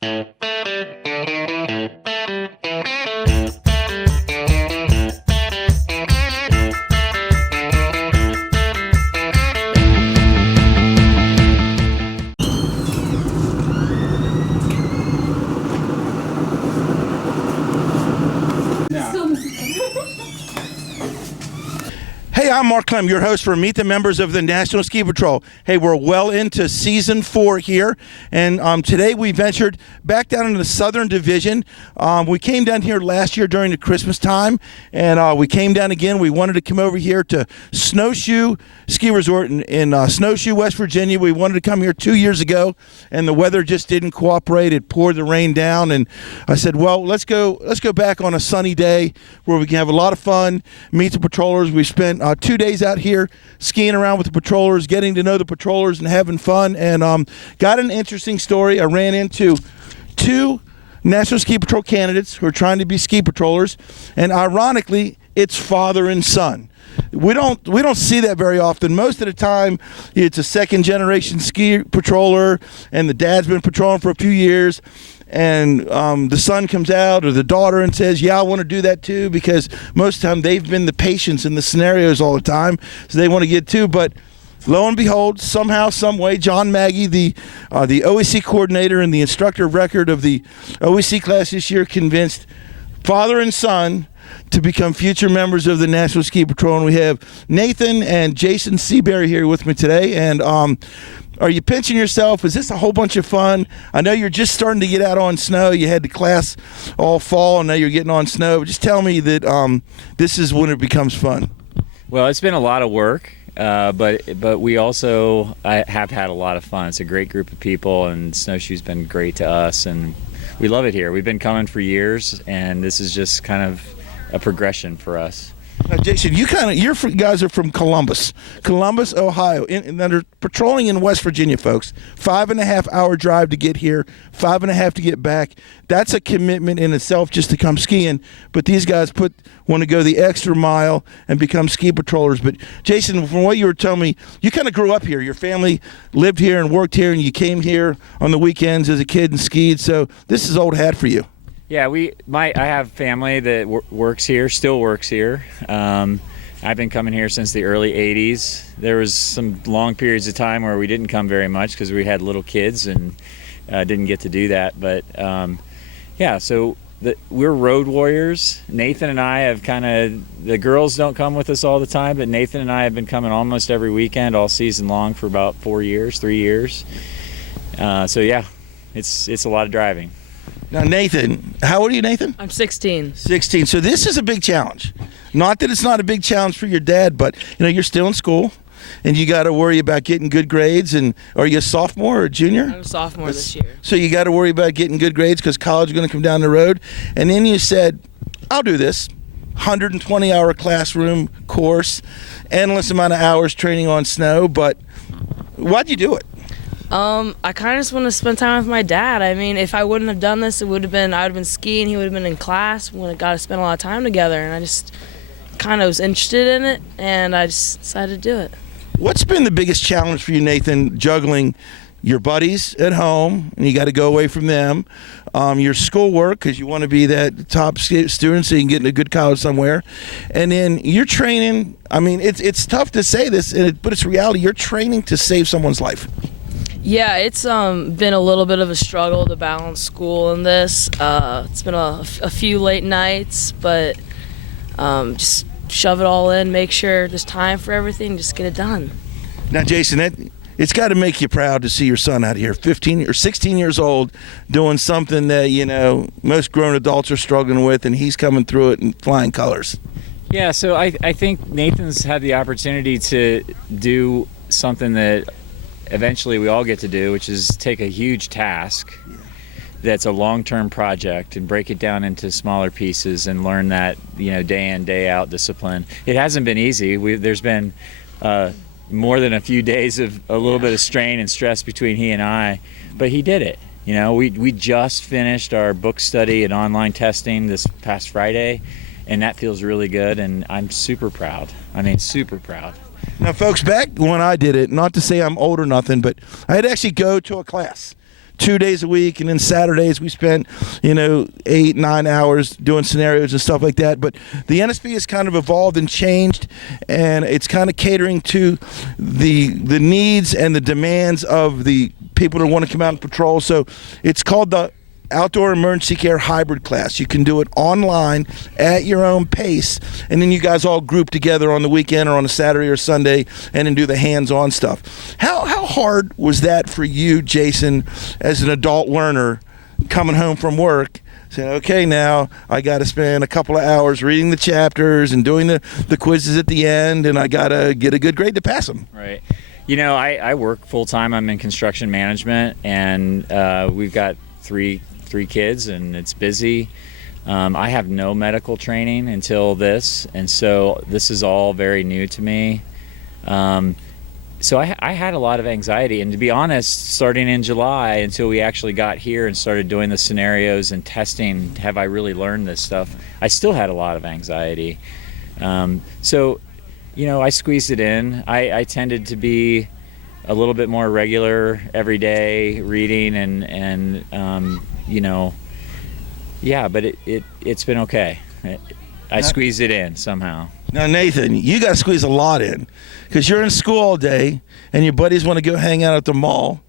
Hey, I'm Mark Clem, your host for Meet the Members of the National Ski Patrol. Hey, we're well into Season 4 here, and today we ventured back down into the Southern Division. We came down here last year during the Christmas time, and we came down again. We wanted to come over here to Snoweshoe Ski Resort in Snoweshoe, West Virginia. We wanted to come here 2 years ago, and the weather just didn't cooperate. It poured the rain down, and I said, well, let's go back on a sunny day where we can have a lot of fun, meet the patrollers. We spent 2 days out here skiing around with the patrollers, getting to know the patrollers and having fun, and got an interesting story. I ran into two National Ski Patrol candidates who are trying to be ski patrollers, and ironically, it's father and son. We don't see that very often. Most of the time, it's a second-generation ski patroller, and the dad's been patrolling for a few years, and the son comes out or the daughter and says, yeah, I want to do that too, because most of the time they've been the patients in the scenarios all the time, so they want to get too. But lo and behold, somehow, some way, John Maggie, the OEC coordinator and the instructor of record of the OEC class this year, convinced father and son to become future members of the National Ski Patrol. And we have Nathan and Jason Seabury here with me today. And are you pinching yourself? Is this a whole bunch of fun? I know you're just starting to get out on snow. You had the class all fall, and now you're getting on snow. Just tell me that this is when it becomes fun. Well, it's been a lot of work, but we also have had a lot of fun. It's a great group of people, and Snowshoe's been great to us, and we love it here. We've been coming for years, and this is just kind of a progression for us. Now, Jason, you guys are from Columbus, Ohio, and they're patrolling in West Virginia, folks. 5.5 hour drive to get here, 5.5 to get back. That's a commitment in itself just to come skiing. But these guys want to go the extra mile and become ski patrollers. But Jason, from what you were telling me, you kind of grew up here. Your family lived here and worked here, and you came here on the weekends as a kid and skied. So this is old hat for you. Yeah, I have family that works here, still works here. I've been coming here since the early 80s. There was some long periods of time where we didn't come very much because we had little kids and didn't get to do that. But yeah, so we're road warriors. Nathan and I have the girls don't come with us all the time, but Nathan and I have been coming almost every weekend, all season long for about 3 years. So yeah, it's a lot of driving. Now, Nathan, how old are you, Nathan? I'm 16. 16. So this is a big challenge. Not that it's not a big challenge for your dad, but you're still in school, and you got to worry about getting good grades. And are you a sophomore or a junior? I'm a sophomore this year. So you got to worry about getting good grades because college is going to come down the road. And then you said, I'll do this. 120-hour classroom course, endless amount of hours training on snow. But why'd you do it? I kind of just want to spend time with my dad. I mean, if I wouldn't have done this, I would have been skiing, he would have been in class, we would have got to spend a lot of time together, and I just kind of was interested in it, and I just decided to do it. What's been the biggest challenge for you, Nathan, juggling your buddies at home, and you got to go away from them, your schoolwork, because you want to be that top student so you can get in a good college somewhere, and then your training? I mean, it's tough to say this, but it's reality. You're training to save someone's life. Yeah, it's been a little bit of a struggle to balance school and this. It's been a few late nights, but just shove it all in, make sure there's time for everything, just get it done. Now, Jason, it's got to make you proud to see your son out here, 15 or 16 years old, doing something that, most grown adults are struggling with, and he's coming through it in flying colors. Yeah, so I think Nathan's had the opportunity to do something that eventually we all get to do, which is take a huge task that's a long-term project and break it down into smaller pieces and learn that, day in, day out discipline. It hasn't been easy. There's been more than a few days of a little bit of strain and stress between he and I, but he did it. We just finished our book study and online testing this past Friday, and that feels really good, and I'm super proud. Super proud. Now, folks, back when I did it, not to say I'm old or nothing, but I had to actually go to a class 2 days a week, and then Saturdays we spent 8-9 hours doing scenarios and stuff like that. But the NSP has kind of evolved and changed, and it's kind of catering to the needs and the demands of the people that want to come out and patrol. So it's called the Outdoor Emergency Care Hybrid class. You can do it online at your own pace, and then you guys all group together on the weekend or on a Saturday or Sunday and then do the hands-on stuff. How hard was that for you, Jason, as an adult learner coming home from work, saying, okay, now I got to spend a couple of hours reading the chapters and doing the quizzes at the end, and I got to get a good grade to pass them? Right. I work full-time. I'm in construction management, and we've got three kids, and it's busy. I have no medical training until this, and so this is all very new to me. So I had a lot of anxiety, and to be honest, starting in July until we actually got here and started doing the scenarios and testing, have I really learned this stuff, I still had a lot of anxiety. So I squeezed it in. I tended to be a little bit more regular every day reading and but it's been okay. I squeezed it in somehow. Now, Nathan, you got to squeeze a lot in because you're in school all day and your buddies want to go hang out at the mall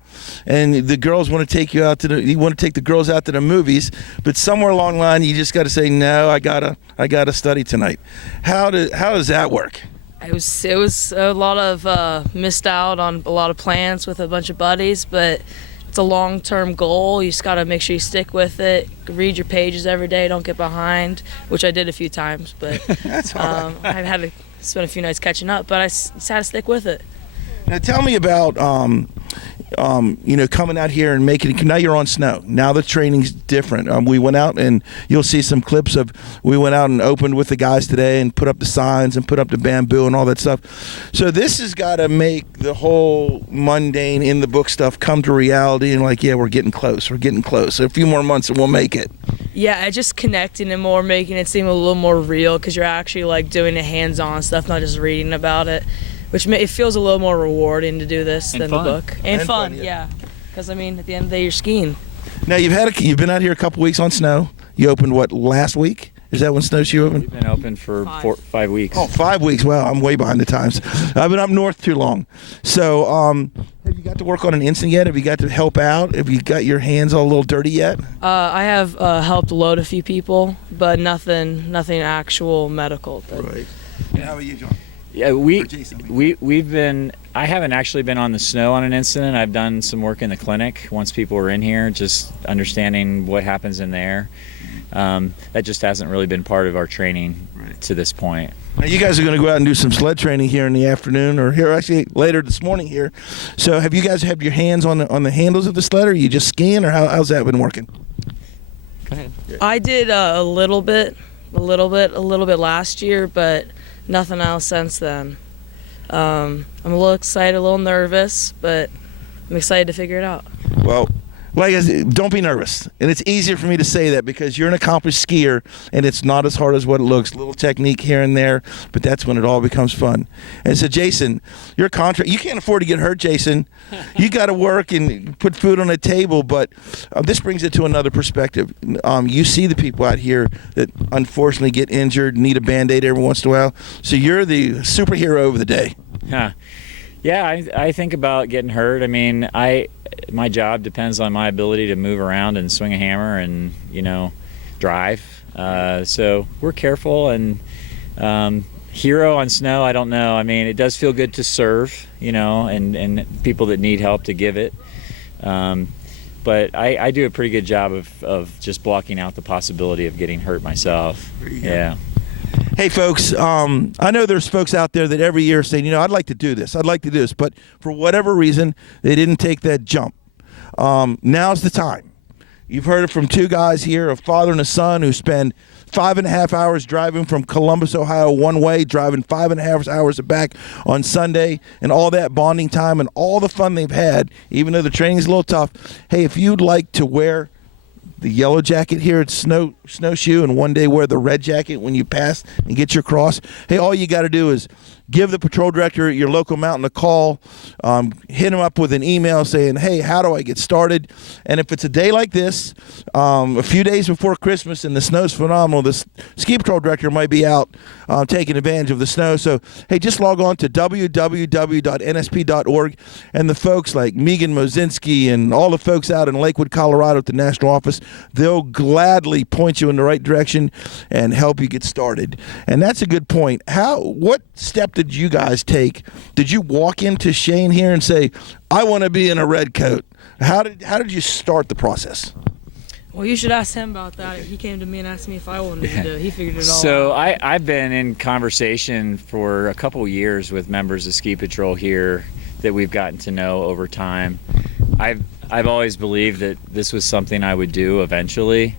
and the girls want to take you out you want to take the girls out to the movies, but somewhere along the line you just got to say, no, I gotta study tonight. How does that work? It was a lot of missed out on a lot of plans with a bunch of buddies, but it's a long-term goal. You just got to make sure you stick with it. Read your pages every day. Don't get behind, which I did a few times, but That's all right. I had to spend a few nights catching up, but I just had to stick with it. Now tell me about coming out here and making it. Now you're on snow. Now the training's different. We went out, and you'll see some clips of we went out and opened with the guys today and put up the signs and put up the bamboo and all that stuff. So this has got to make the whole mundane in the book stuff come to reality and we're getting close. We're getting close. A few more months and we'll make it. Yeah, I just connecting it more, making it seem a little more real because you're actually doing the hands-on stuff, not just reading about it. Which it feels a little more rewarding to do this than fun. the book. And fun, yeah. yeah. Because, at the end of the day, you're skiing. Now, you've been out here a couple weeks on snow. You opened, last week? Is that when Snowshoe opened? We've been open for 5 weeks. Oh, 5 weeks. Wow, I'm way behind the times. I've been up north too long. So have you got to work on an instant yet? Have you got to help out? Have you got your hands all a little dirty yet? I have helped load a few people, but nothing actual medical. But. Right. And how about you, John? Yeah, we've been. I haven't actually been on the snow on an incident. I've done some work in the clinic once people were in here, just understanding what happens in there. That just hasn't really been part of our training to this point. Now you guys are going to go out and do some sled training here in the afternoon, or here actually later this morning here. So have you guys had your hands on the handles of the sled, or are you just skiing, or how's that been working? Go ahead. I did a little bit last year, but nothing else since then. I'm a little excited, a little nervous, but I'm excited to figure it out. Well, like I said, don't be nervous. And it's easier for me to say that because you're an accomplished skier, and it's not as hard as what it looks. A little technique here and there, but that's when it all becomes fun. And so, Jason, your contract, you can't afford to get hurt, Jason. You got to work and put food on the table, but this brings it to another perspective. You see the people out here that unfortunately get injured, need a Band-Aid every once in a while. So you're the superhero of the day. Huh. Yeah, I think about getting hurt. I mean, my job depends on my ability to move around and swing a hammer and drive. So we're careful, and hero on snow, I don't know. I mean, it does feel good to serve, and people that need help to give it. But I do a pretty good job of just blocking out the possibility of getting hurt myself. Yeah. Hey, folks, I know there's folks out there that every year saying, I'd like to do this, but for whatever reason, they didn't take that jump. Now's the time. You've heard it from two guys here, a father and a son who spend 5.5 hours driving from Columbus, Ohio, one way, driving 5.5 hours back on Sunday, and all that bonding time and all the fun they've had, even though the training's a little tough. Hey, if you'd like to wear the yellow jacket here at Snowshoe and one day wear the red jacket when you pass and get your cross, hey, all you got to do is give the patrol director at your local mountain a call. Hit him up with an email saying, hey, how do I get started? And if it's a day like this, a few days before Christmas and the snow's phenomenal, the ski patrol director might be out taking advantage of the snow. So, hey, just log on to www.nsp.org, and the folks like Megan Mozinski and all the folks out in Lakewood, Colorado at the national office, they'll gladly point you in the right direction and help you get started. And that's a good point. What step did you guys take? Did you walk into Shane here and say, I want to be in a red coat? How did you start the process? Well, you should ask him about that. He came to me and asked me if I wanted to do it. He figured it all out. So I've been in conversation for a couple years with members of Ski Patrol here that we've gotten to know over time. I've always believed that this was something I would do eventually.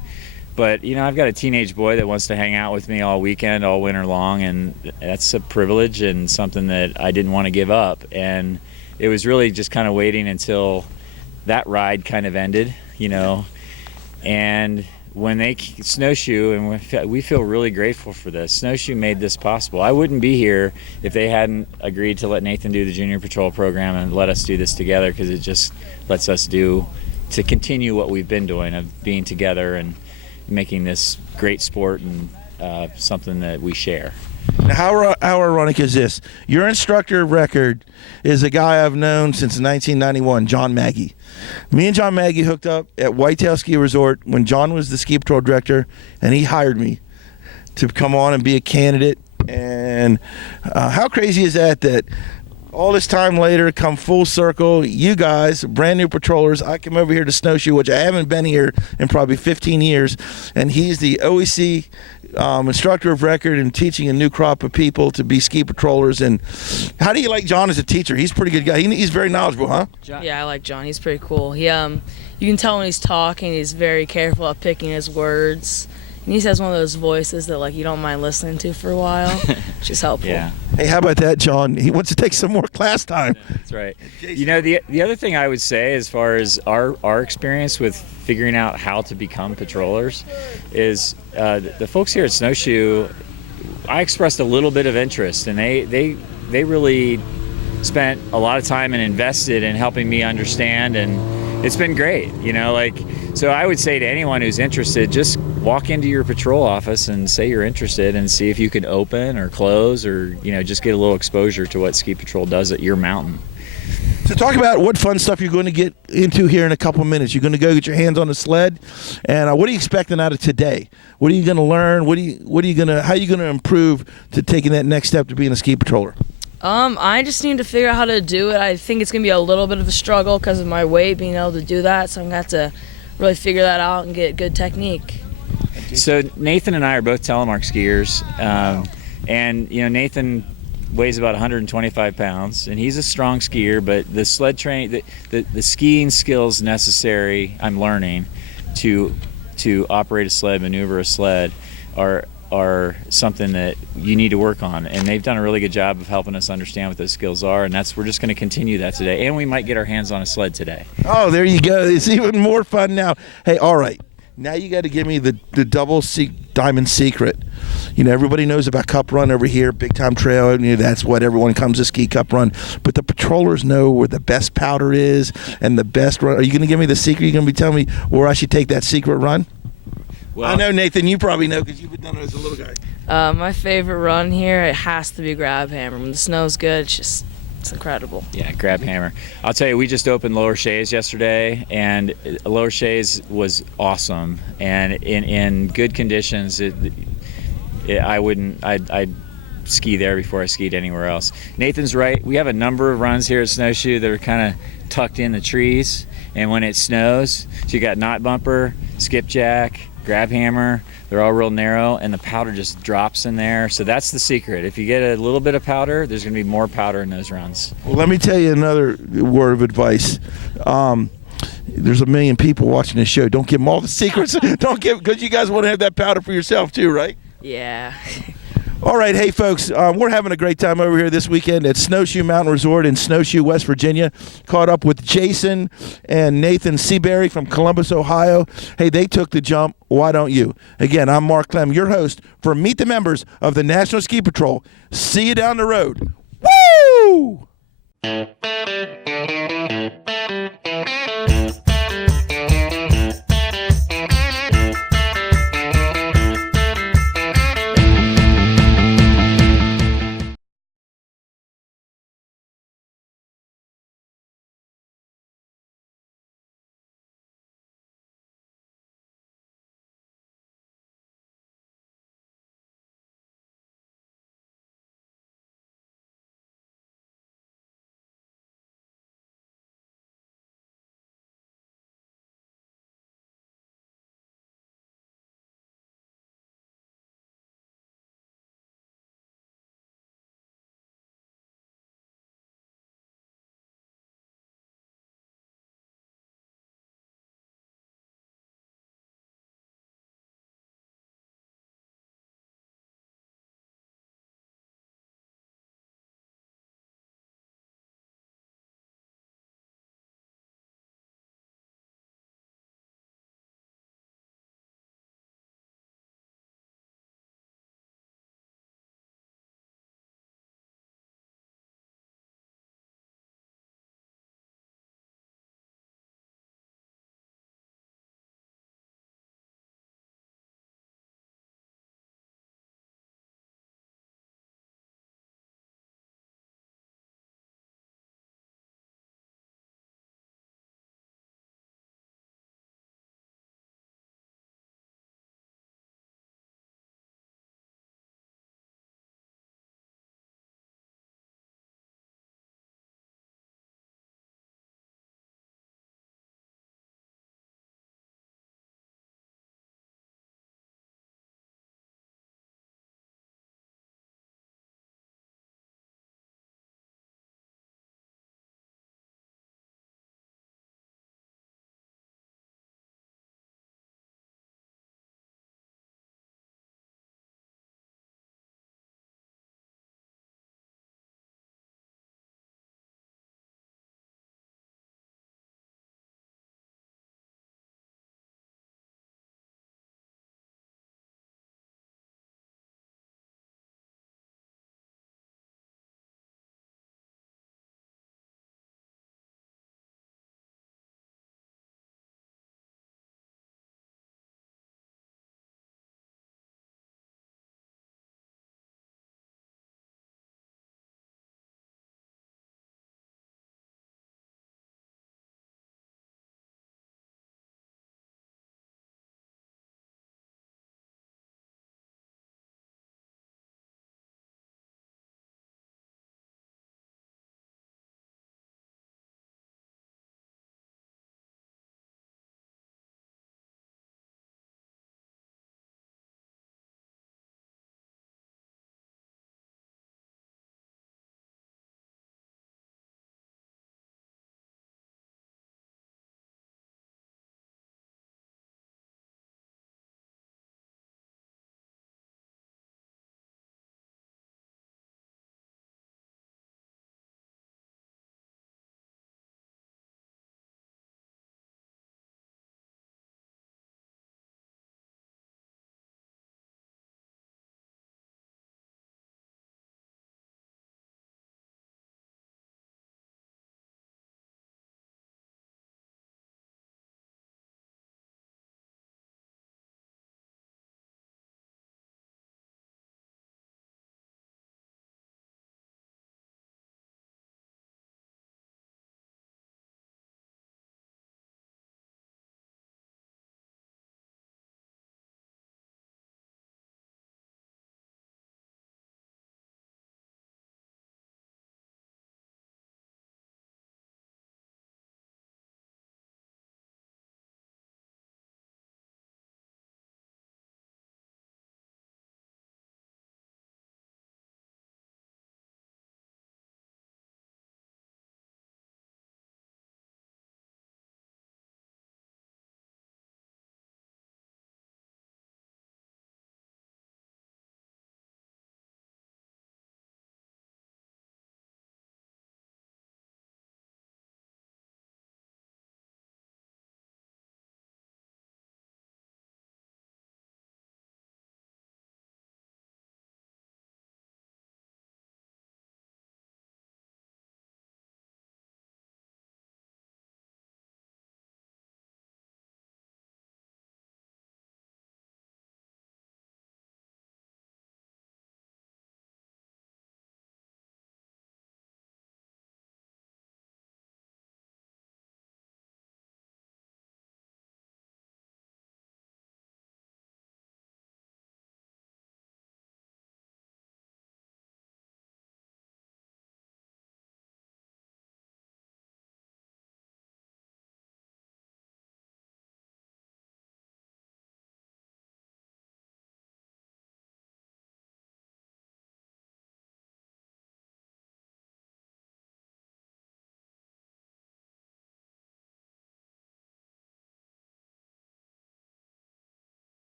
But, I've got a teenage boy that wants to hang out with me all weekend, all winter long, and that's a privilege and something that I didn't want to give up. And it was really just kind of waiting until that ride kind of ended, And when they Snowshoe, and we feel really grateful for this. Snowshoe made this possible. I wouldn't be here if they hadn't agreed to let Nathan do the Junior Patrol program and let us do this together, because it just lets us to continue what we've been doing of being together and making this great sport and something that we share. Now, how ironic is this? Your instructor of record is a guy I've known since 1991, John Maggie. Me and John Maggie hooked up at Whitetail Ski Resort when John was the ski patrol director, and he hired me to come on and be a candidate. And how crazy is that all this time later, come full circle, you guys, brand new patrollers, I come over here to Snowshoe, which I haven't been here in probably 15 years, and he's the OEC instructor of record and teaching a new crop of people to be ski patrollers. And how do you like John as a teacher? He's a pretty good guy. He's very knowledgeable, huh? Yeah, I like John. He's pretty cool. He you can tell when he's talking, he's very careful at picking his words. And he has one of those voices that you don't mind listening to for a while, which is helpful. Yeah. Hey, how about that, John? He wants to take some more class time. That's right. The other thing I would say, as far as our experience with figuring out how to become patrollers, is the folks here at Snowshoe, I expressed a little bit of interest, and they really spent a lot of time and invested in helping me understand, and it's been great. So I would say to anyone who's interested, just walk into your patrol office and say you're interested and see if you can open or close, or just get a little exposure to what Ski Patrol does at your mountain. So talk about what fun stuff you're going to get into here in a couple of minutes. You're going to go get your hands on the sled, and what are you expecting out of today? What are you going to learn? How are you going to improve to taking that next step to being a ski patroller? I just need to figure out how to do it. I think it's going to be a little bit of a struggle because of my weight, being able to do that, so I'm going to have to really figure that out and get good technique. So Nathan and I are both telemark skiers, and Nathan weighs about 125 pounds, and he's a strong skier, but the sled train, the skiing skills necessary I'm learning to operate a sled, maneuver a sled, are something that you need to work on, and they've done a really good job of helping us understand what those skills are, and we're just going to continue that today, and we might get our hands on a sled today. Oh, there you go. It's even more fun now. Hey, all right. Now you got to give me the double diamond secret. Everybody knows about Cup Run over here, big time trail. That's what everyone comes to ski Cup Run. But the patrollers know where the best powder is and the best run. Are you going to give me the secret? You're going to be telling me where I should take that secret run? Well, I know, Nathan, you probably know because you've been done it as a little guy. My favorite run here, it has to be Grab Hammer. When the snow's good, it's incredible. Yeah, Grab Hammer. I'll tell you, we just opened Lower Shays yesterday, and Lower Shays was awesome. And in good conditions, I'd ski there before I skied anywhere else. Nathan's right. We have a number of runs here at Snowshoe that are kind of tucked in the trees, and when it snows, so you got Knot Bumper, Skipjack, Grab Hammer, they're all real narrow, and the powder just drops in there. So that's the secret. If you get a little bit of powder, there's going to be more powder in those runs. Well, let me tell you another word of advice. There's a million people watching this show. Don't give them all the secrets. Because you guys want to have that powder for yourself too, right? Yeah. All right, hey folks, we're having a great time over here this weekend at Snowshoe Mountain Resort in Snowshoe, West Virginia. Caught up with Jason and Nathan Seabury from Columbus, Ohio. Hey, they took the jump. Why don't you? Again, I'm Mark Clem, your host for Meet the Members of the National Ski Patrol. See you down the road. Woo!